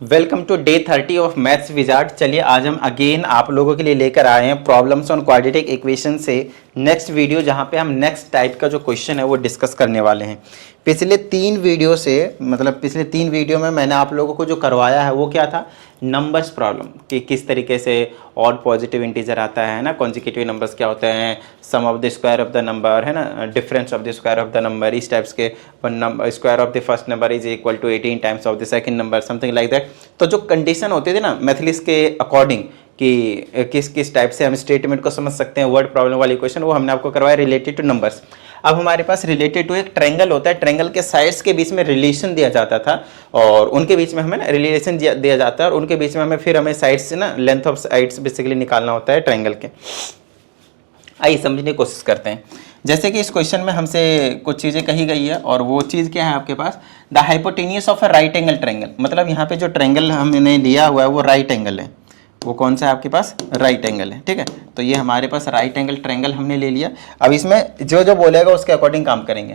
Welcome to day 30 of maths wizard. चलिए आज हम अगेन आप लोगों के लिए लेकर आए हैं प्रॉब्लम्स ऑन क्वाड्रेटिक इक्वेशन से नेक्स्ट वीडियो, जहां पे हम नेक्स्ट टाइप का जो क्वेश्चन है वो डिस्कस करने वाले हैं। पिछले तीन वीडियो में मैंने आप लोगों को जो करवाया है वो क्या था, नंबर्स प्रॉब्लम कि किस तरीके से ऑड पॉजिटिव इंटीजर आता है ना, कॉन्जिक्यूटिव नंबर्स क्या होते हैं, sum of the square of the number है ना, difference of the square of the number, इस टाइप्स के square of the first number is equal to 18 times of the second number, something like that. तो जो condition होती थी ना मैथलिस्ट के अकॉर्डिंग कि किस किस टाइप से हम स्टेटमेंट को समझ सकते हैं, वर्ड प्रॉब्लम वाली क्वेश्चन, वो हमने आपको करवाया रिलेटेड टू नंबर्स। अब हमारे पास रिलेटेड टू एक ट्रायंगल होता है, ट्रायंगल के साइड्स के बीच में रिलेशन दिया जाता था और उनके बीच में हमें रिलेशन दिया जाता है और उनके बीच में हमें साइड्स से ना लेंथ ऑफ साइड्स बेसिकली निकालना होता है ट्रायंगल के। आइए समझने की कोशिश करते हैं। जैसे कि इस क्वेश्चन में हमसे कुछ चीज़ें कही गई है और वो चीज़ क्या है आपके पास, the hypotenuse of a right angle triangle. मतलब यहाँ पे जो ट्रायंगल हमने लिया हुआ है वो राइट एंगल है। वो कौन सा है आपके पास, राइट एंगल है, ठीक है। तो ये हमारे पास राइट एंगल ट्रायंगल हमने ले लिया। अब इसमें जो जो बोलेगा उसके अकॉर्डिंग काम करेंगे।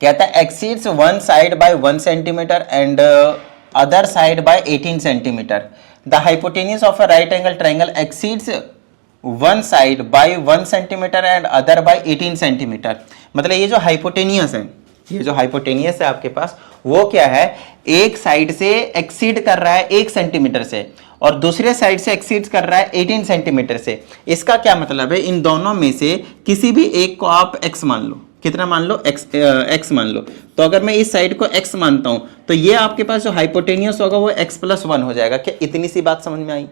कहता है exceeds one side by 1 centimetre and other side by 18 centimetre. The hypotenuse of a right angle triangle exceeds one side by 1 centimetre and other by 18 centimetre. मतलब ये जो हाइपोटेनियस है, ये जो हाइपोटेनियस है आपके पास, वो क्या है, एक साइड से एक्सीड कर रहा है 1 सेंटीमीटर से और दूसरे साइड से एक्सीड कर रहा है 18 सेंटीमीटर से। इसका क्या मतलब है, इन दोनों में से किसी भी एक को आप x मान लो। कितना मान लो, x मान लो। तो अगर मैं इस साइड को x मानता हूं तो ये आपके पास जो हाइपोटेनियस होगा वो x+1 हो जाएगा। क्या इतनी सी बात समझ में आई?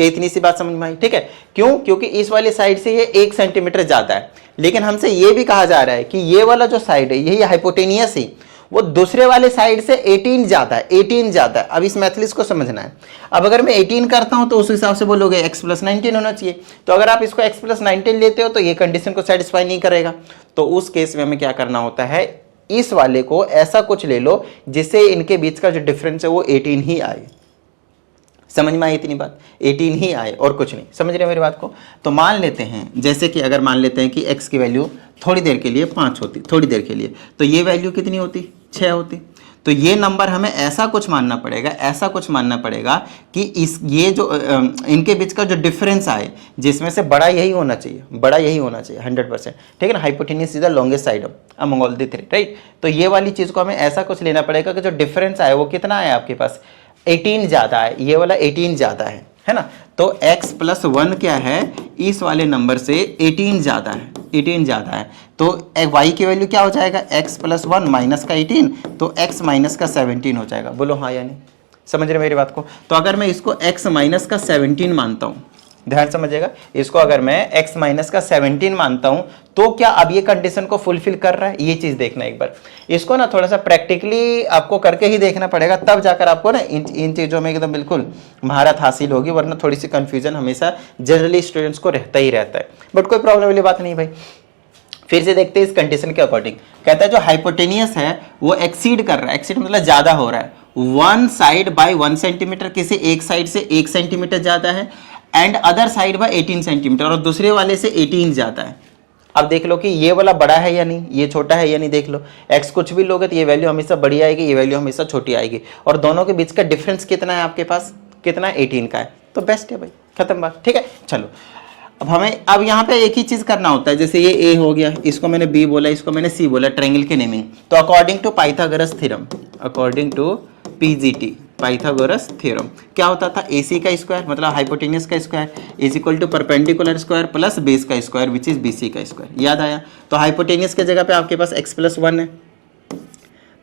इतनी सी बात समझ में आई, ठीक है। क्यों? क्योंकि इस वाली साइड से ये 1 सेंटीमीटर ज्यादा है, लेकिन हमसे ये भी कहा जा रहा है कि ये वाला जो साइड है यही हाइपोटेनियस है, वो दूसरे वाले साइड से 18 ज्यादा है, 18 ज्यादा है। अब इस मैथलिस्ट को समझना है। अब अगर मैं 18 करता हूं तो उस हिसाब से बोलोगे x+19 होना चाहिए। तो अगर आप इसको x+19 लेते हो तो ये कंडीशन को सेटिस्फाई नहीं करेगा। तो उस केस में हमें क्या करना होता है, इस वाले को ऐसा कुछ ले लो जिससे इनके बीच का जो डिफरेंस है वो 18 ही आए। समझ में आई इतनी बात, 18 ही आए और कुछ नहीं। समझ रहे हो मेरी बात को? तो मान लेते हैं, जैसे कि अगर मान लेते हैं कि x की वैल्यू थोड़ी देर के लिए 5 होती, थोड़ी देर के लिए, तो ये वैल्यू कितनी होती, 6 होती। तो ये नंबर हमें ऐसा कुछ मानना पड़ेगा, ऐसा कुछ मानना पड़ेगा कि ये जो इनके बीच का जो डिफरेंस आए, जिसमें से बड़ा यही होना चाहिए, बड़ा यही होना चाहिए 100%, ठीक है ना। Hypotenuse is the longest side among all the three, right. तो ये वाली चीज को हमें ऐसा कुछ लेना पड़ेगा कि जो डिफरेंस आए वो कितना है आपके पास, 18 ज्यादा है, ये वाला 18 ज्यादा है ना। तो x+1 क्या है, इस वाले नंबर से 18 ज्यादा है, 18 ज्यादा है। तो y की वैल्यू क्या हो जाएगा, x+1 माइनस का 18, तो x माइनस का 17 हो जाएगा। बोलो हाँ या नहीं, समझ रहे मेरी बात को? तो अगर मैं इसको x माइनस का 17 मानता हूं, ध्यान समझिएगा, इसको अगर मैं x माइनस का 17 मानता हूं तो क्या अब ये कंडीशन को फुलफिल कर रहा है, ये चीज देखना एक बार। इसको ना थोड़ा सा प्रैक्टिकली आपको करके ही देखना पड़ेगा, तब जाकर आपको ना इन चीजों में एकदम बिल्कुल महारत हासिल होगी, वरना थोड़ी सी कंफ्यूजन हमेशा जनरली स्टूडेंट्स को रहता ही रहता है। बट कोई प्रॉब्लम वाली बात नहीं भाई। फिर से देखते हैं इस कंडीशन के अकॉर्डिंग। कहता है जो हाइपोटेनियस है वो एक्सीड कर रहा है, एक्सीड मतलब ज्यादा हो रहा है, 1 साइड बाय 1 सेंटीमीटर, किसी एक साइड से 1 सेंटीमीटर ज्यादा है, and other side by 18 centimetre, और दूसरे वाले से 18 ज्यादा है। अब देख लो कि ये वाला बड़ा है या नहीं, ये छोटा है या नहीं, देख लो। x कुछ भी लोगे तो ये वैल्यू हमेशा बड़ी आएगी, ये वैल्यू हमेशा छोटी आएगी, और दोनों के बीच का डिफरेंस कितना है आपके पास, कितना है, 18 का है। तो बेस्ट है भाई, खत्म बात, ठीक है। चलो अब हमें अब यहाँ पे एक ही चीज करना होता है। जैसे ये a हो गया, इसको मैंने b बोला, इसको मैंने c बोला, ट्रायंगल के नेमिंग। तो according to Pythagoras theorem, according to PGT Pythagoras theorem, क्या होता था, AC का स्क्वायर मतलब हाइपोटेनियस का square is equal to perpendicular square plus base का स्क्वायर विच इज BC का स्क्वायर। याद आया? तो हाइपोटेनियस के जगह पे आपके पास x+1 है,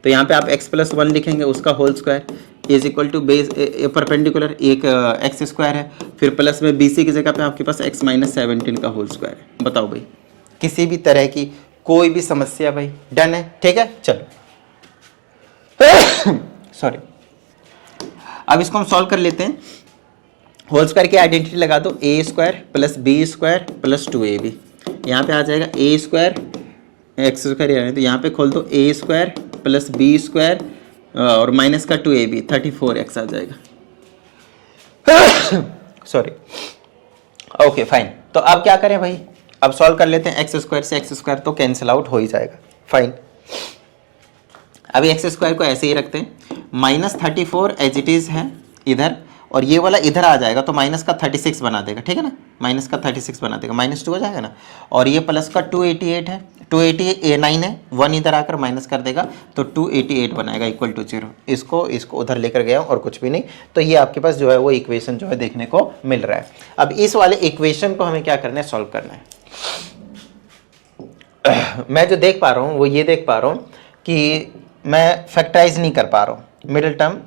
तो यहाँ पे आप x+1 लिखेंगे, उसका whole square is equal to base perpendicular एक x स्क्वायर है, फिर प्लस में BC की जगह पे आपके पास x-17 का होल स्क्वायर है। बताओ भाई, किसी भी तरह की कोई भी समस्या भाई, डन है, ठीक है। चलो सॉरी, अब इसको हम सॉल्व कर लेते हैं। होल स्क्वायर की आइडेंटिटी लगा दो, a square plus b square plus 2ab, यहाँ पे आ जाएगा a स्क्वायर x स्क्वायर, तो यहाँ पे खोल दो a square plus b square और माइनस का 2ab, 34x आ जाएगा। Sorry, okay fine. तो अब क्या करें भाई, अब सॉल्व कर लेते हैं। x स्क्वायर से x स्क्वायर तो कैंसिल आउट हो ही जाएगा, फाइन। अभी एक्स स्क्वायर को ऐसे ही रखते हैं, -34 एज इट इज़ है इधर, और ये वाला इधर आ जाएगा तो माइनस का 36 बना देगा, ठीक है ना, माइनस का 36 बना देगा, -2 हो जाएगा ना, और ये प्लस का 288 है, 289 है, 1 इधर आकर माइनस कर देगा तो 288 बनाएगा इक्वल टू 0। इसको उधर लेकर गया हूँ और कुछ भी नहीं। तो ये आपके पास जो है वो इक्वेशन जो है देखने को मिल रहा है। अब इस वाले इक्वेशन को हमें क्या करना है, सॉल्व करना है। मैं जो देख पा रहा हूँ वो ये देख पा रहा हूँ कि मैं फैक्टराइज नहीं कर पा रहा हूँ, मिडिल टर्म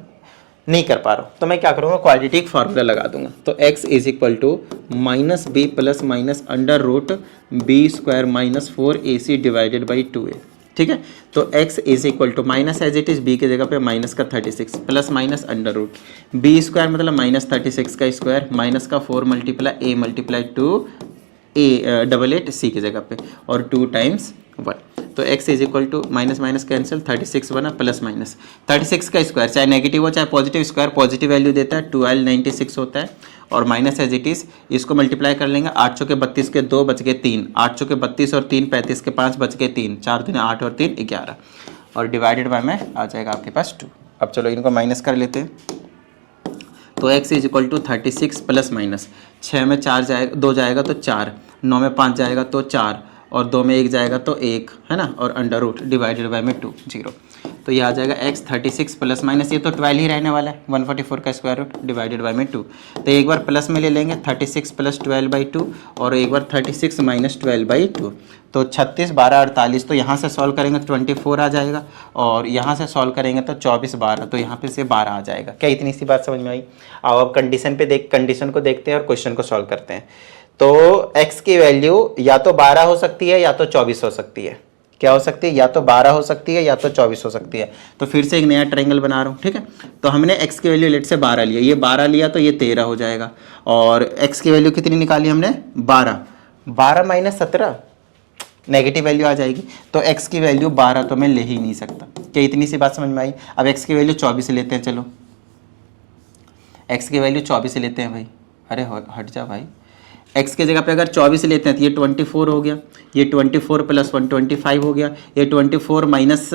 नहीं कर पा रहा हूँ, तो मैं क्या करूँगा, क्वाड्रेटिक फार्मूला लगा दूंगा। तो x is equal to minus b plus minus under root b square minus 4ac divided by 2a, ठीक है। तो x is equal to minus as it is b की जगह पे माइनस का 36 plus minus under root b square मतलब -36 का square minus का 4 multiply a multiply 2a double 8 c की जगह पे और 2 टाइम्स 1। तो x is equal to minus minus cancel 36 बना प्लस माइनस 36 का स्क्वायर चाहे नेगेटिव हो चाहे पॉजिटिव, स्क्वायर पॉजिटिव वैल्यू देता है, 1296 होता है, और माइनस एज इट इज इसको मल्टीप्लाई कर लेंगे, 8 चौके 32 के 2 बच गए 3, 8 चौके 32 और 3 35 के 5 बच गए 3, 4 दूनी 8 और 3 11, और डिवाइडेड बाय में आ जाएगा आपके पास 2। अब चलो इनको माइनस कर लेते हैं। तो x is equal to 36 plus minus 6 में 4 जाएगा, 2 जाएगा तो 4, 9 में 5 जाएगा तो 4, और 2 में 1 जाएगा तो 1, है ना, और अंडर रूट डिवाइडेड बाय में 2 0। तो ये आ जाएगा x 36 प्लस माइनस, ये तो 12 ही रहने वाला है, 144 का स्क्वायर रूट डिवाइडेड बाय में 2। तो एक बार प्लस में ले लेंगे 36 प्लस 12 बाई 2, और एक बार 36 माइनस 12 बाई 2। तो 36 12 48, तो यहाँ से सॉल्व करेंगे तो 24 आ जाएगा, और यहाँ से सॉल्व करेंगे तो 24 12, तो यहाँ पे से 12 आ जाएगा। क्या इतनी सी बात समझ में आई? अब कंडीशन को देखते हैं और क्वेश्चन को सॉल्व करते हैं। तो x की वैल्यू या तो 12 हो सकती है या तो 24 हो सकती है। क्या हो सकती है? या तो 12 हो सकती है या तो 24 हो सकती है। तो फिर से एक नया ट्रायंगल बना रहा हूँ, ठीक है। तो हमने x की वैल्यू लेट से 12 लिया, ये 12 लिया तो ये 13 हो जाएगा, और x की वैल्यू कितनी निकाली हमने? 12 माइनस 17 नेगेटिव वैल्यू आ जाएगी। तो x की वैल्यू 12 तो मैं ले ही नहीं सकता। क्या इतनी सी बात समझ में आई? अब x की वैल्यू 24 लेते हैं, चलो x की वैल्यू 24 लेते हैं भाई। अरे हट जा भाई, x की जगह पे अगर 24 लेते हैं तो ये 24 हो गया, ये 24 प्लस 1 25 हो गया, ये 24 माइनस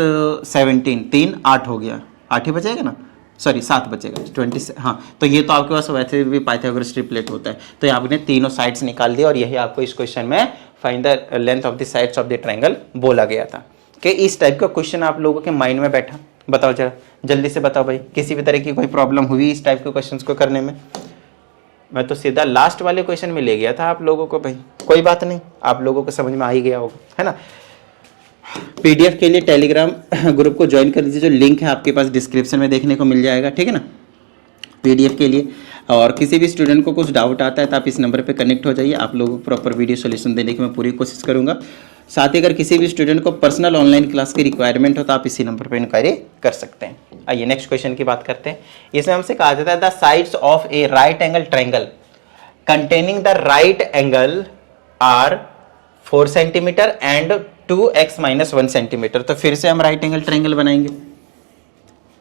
17 3 8 हो गया, 8 ही बचेगा ना, सॉरी 7 बचेगा 20। हाँ, तो ये तो आपके पास वैसे भी पाइथागोरस ट्रिपलेट होता है। तो आपने तीनों साइड्स निकाल दिया, और यही आपको इस क्वेश्चन में find the length of the sides of the triangle बोला गया था। कि इस टाइप का क्वेश्चन आप लोगों के माइंड में बैठा? बताओ जरा जल्दी से बताओ भाई, किसी भी तरह की कोई प्रॉब्लम हुई इस टाइप के क्वेश्चन को करने में? मैं तो सीधा लास्ट वाले क्वेश्चन में ले गया था आप लोगों को भाई। कोई बात नहीं, आप लोगों को समझ में आ ही गया होगा, है ना। पीडीएफ के लिए टेलीग्राम ग्रुप को ज्वाइन कर दीजिए, जो लिंक है आपके पास डिस्क्रिप्शन में देखने को मिल जाएगा, ठीक है ना, पीडीएफ के लिए। और किसी भी स्टूडेंट को कुछ डाउट आता है तो आप इस नंबर पे कनेक्ट हो जाइए, आप लोगों को प्रॉपर वीडियो सॉल्यूशन देने की मैं पूरी कोशिश करूंगा। साथ ही अगर किसी भी स्टूडेंट को पर्सनल ऑनलाइन क्लास की रिक्वायरमेंट हो तो आप इसी नंबर पर इंक्वायरी कर सकते हैं। आइए नेक्स्ट क्वेश्चन की बात करते हैं। इसमें हमसे कहा जाता है the sides of A right angle triangle containing the right angle are 4 centimeter and 2x minus 1 centimeter। तो फिर से हम राइट एंगल ट्रायंगल बनाएंगे।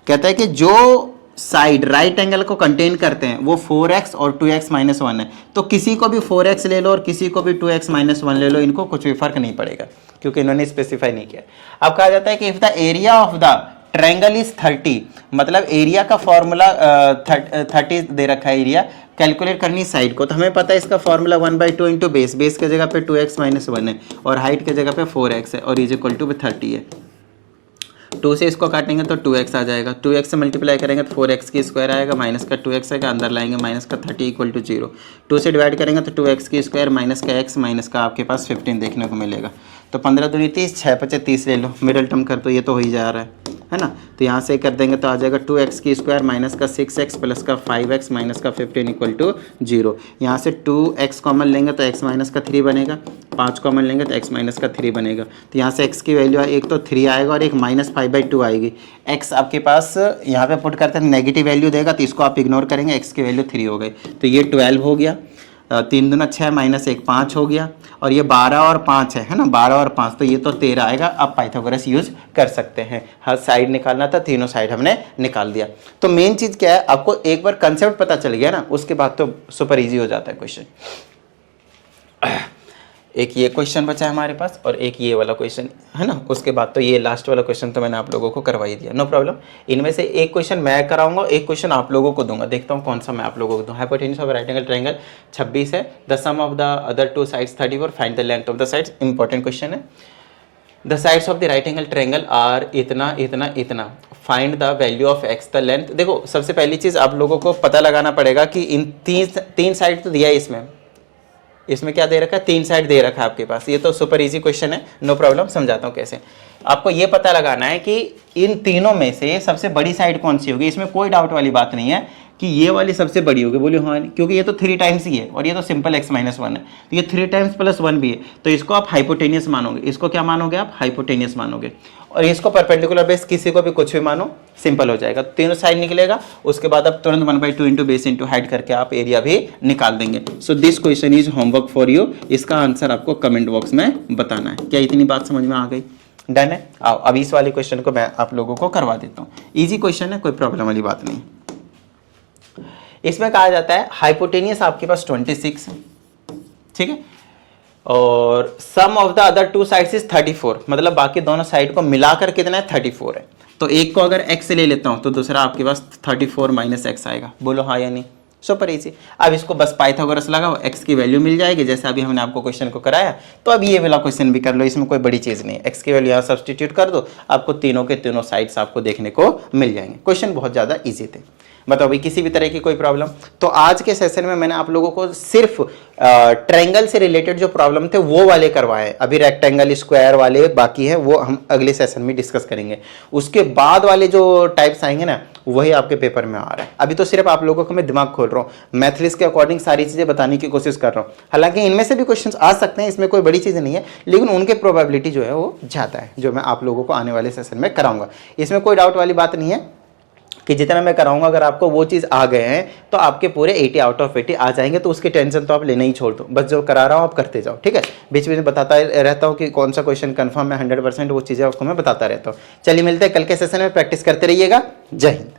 कहता है कि जो साइड राइट एंगल को कंटेन करते हैं वो 4x और 2x माइनस 1 है। तो किसी को भी 4x ले लो और किसी को भी 2x माइनस 1 ले लो, इनको कुछ भी फर्क नहीं पड़ेगा क्योंकि इन्होंने स्पेसिफाई नहीं किया। अब कहा जाता है कि if the area of the triangle is 30, मतलब एरिया का फॉर्मूला 30 दे रखा है एरिया, कैलकुलेट करनी साइड को। तो हमें पता है इसका फॉर्मूला 1/2 इंटू बेस, बेस के जगह पे 2x माइनस 1 है और हाइट के जगह पे 4x है और इज इक्वल टू 30 है। 2 से इसको काटेंगे तो 2x आ जाएगा, 2x से मल्टीप्लाई करेंगे तो 4x की स्क्वायर आएगा, माइनस का 2x आएगा, अंदर लाएंगे माइनस का 30 इक्वल टू 0। 2 से डिवाइड करेंगे तो 2x की स्क्वायर माइनस का x माइनस का आपके पास 15 देखने को मिलेगा। तो 15 दूनी 30, 6 5 30 ले लो, मिडल टर्म कर दो, ये तो हो ही जा रहा है ना। तो यहाँ से कर देंगे तो आ जाएगा 2x की स्क्वायर माइनस का 6x प्लस का 5x माइनस का 15 इक्वल टू 0। यहाँ से 2x कॉमन लेंगे तो x माइनस का 3 बनेगा, 5 कॉमन लेंगे तो x माइनस का 3 बनेगा। तो यहाँ से x की वैल्यू एक तो 3 आएगा और एक -5/2 आएगी। x आपके पास यहाँ पे पुट करते हैं नेगेटिव वैल्यू देगा तो इसको आप इग्नोर करेंगे, x की वैल्यू 3 हो गई। तो ये 12 हो गया, 3 दूना 6 माइनस 1 5 हो गया, और ये 12 और 5 है ना, 12 और 5 तो ये तो 13 आएगा। आप पाइथागोरस यूज कर सकते हैं। हर साइड निकालना था, तीनों साइड हमने निकाल दिया। तो मेन चीज़ क्या है, आपको एक बार कंसेप्ट पता चल गया ना, उसके बाद तो सुपर इजी हो जाता है क्वेश्चन। एक ये क्वेश्चन बचा है हमारे पास और एक ये वाला क्वेश्चन है ना, उसके बाद तो ये लास्ट वाला क्वेश्चन तो मैंने आप लोगों को करवा ही दिया, नो प्रॉब्लम। इनमें से एक क्वेश्चन मैं कराऊंगा, एक क्वेश्चन आप लोगों को दूंगा, देखता हूँ कौन सा मैं आप लोगों को दूँ। Hypotenuse of right angle triangle 26 है, the sum of the other two sides 34, find the length of the sides, important question है। The sides of the right angle triangle are इतना इतना इतना, find the value of X the length. देखो सबसे पहली चीज़ आप लोगों को पता लगाना पड़ेगा कि इन तीन साइड तो दिया है इसमें क्या दे रखा है, 3 साइड दे रखा है आपके पास। ये तो सुपर इजी क्वेश्चन है, नो प्रॉब्लम, समझाता हूँ कैसे। आपको ये पता लगाना है कि इन तीनों में से सबसे बड़ी साइड कौन सी होगी। इसमें कोई डाउट वाली बात नहीं है कि ये वाली सबसे बड़ी होगी, बोलिए हाँ, क्योंकि ये तो 3 टाइम्स ही है और ये तो सिंपल x - 1 है, तो ये 3 टाइम्स प्लस 1 भी है, तो इसको आप हाइपोटेनियस मानोगे। इसको क्या मानोगे आप, हाइपोटेनियस मानोगे। और इसको परपेंडिकुलर बेस किसी को भी कुछ भी मानो, सिंपल हो जाएगा। तीनों साइड निकलेगा, उसके बाद आप तुरंत 1/2 इंटू बेस इंटू हाइट करके आप एरिया भी निकाल देंगे। So this question is homework for you. इसका आंसर आपको कमेंट बॉक्स में बताना है। क्या इतनी बात समझ में आ गई? डन है। आओ अब इस वाले क्वेश्चन को मैं आप लोगों को करवा देता हूँ। ईजी क्वेश्चन है, कोई प्रॉब्लम वाली बात नहीं। इसमें कहा जाता है हाइपोटेनियस आपके पास 26 है, ठीक है, और sum of the other two sides is 34, मतलब बाकी दोनों साइड को मिलाकर कितना है, 34 है। तो एक को अगर x से ले लेता हूं तो दूसरा आपके पास 34 माइनस एक्स आएगा, बोलो हाँ या नहीं। Super easy. अब इसको बस पाइथागोरस लगाओ, x की वैल्यू मिल जाएगी, जैसे अभी हमने आपको क्वेश्चन को कराया। तो अब ये वाला क्वेश्चन भी कर लो, इसमें कोई बड़ी चीज़ नहीं है। x की वैल्यू यहाँ सब्सटीट्यूट कर दो, आपको तीनों के तीनों साइड्स आपको देखने को मिल जाएंगे। क्वेश्चन बहुत ज़्यादा ईजी थे। बताओ भाई किसी भी तरह की कोई प्रॉब्लम? तो आज के सेशन में मैंने आप लोगों को सिर्फ ट्रायंगल से रिलेटेड जो प्रॉब्लम थे वो वाले करवाए। अभी रेक्टेंगल स्क्वायर वाले बाकी हैं, वो हम अगले सेशन में डिस्कस करेंगे। उसके बाद वाले जो टाइप्स आएंगे ना, वही आपके पेपर में आ रहा है। अभी तो सिर्फ आप लोगों को मैं दिमाग खोल रहा हूँ, मैथलिस्ट के अकॉर्डिंग सारी चीज़ें बताने की कोशिश कर रहा हूँ। हालांकि इनमें से भी क्वेश्चन आ सकते हैं, इसमें कोई बड़ी चीज़ नहीं है, लेकिन उनके प्रोबेबिलिटी जो है वो ज़्यादा है, जो मैं आप लोगों को आने वाले सेशन में कराऊंगा। इसमें कोई डाउट वाली बात नहीं है कि जितना मैं कराऊंगा अगर आपको वो चीज़ आ गए हैं तो आपके पूरे 80 आउट ऑफ 80 आ जाएंगे। तो उसकी टेंशन तो आप लेना ही छोड़ दो, बस जो करा रहा हूँ आप करते जाओ, ठीक है। बीच में बताता रहता हूँ कि कौन सा क्वेश्चन कंफर्म है 100%, वो चीज़ें आपको मैं बताता रहता हूँ। चलिए मिलते हैं कल के सेशन में, प्रैक्टिस करते रहिएगा। जय हिंद।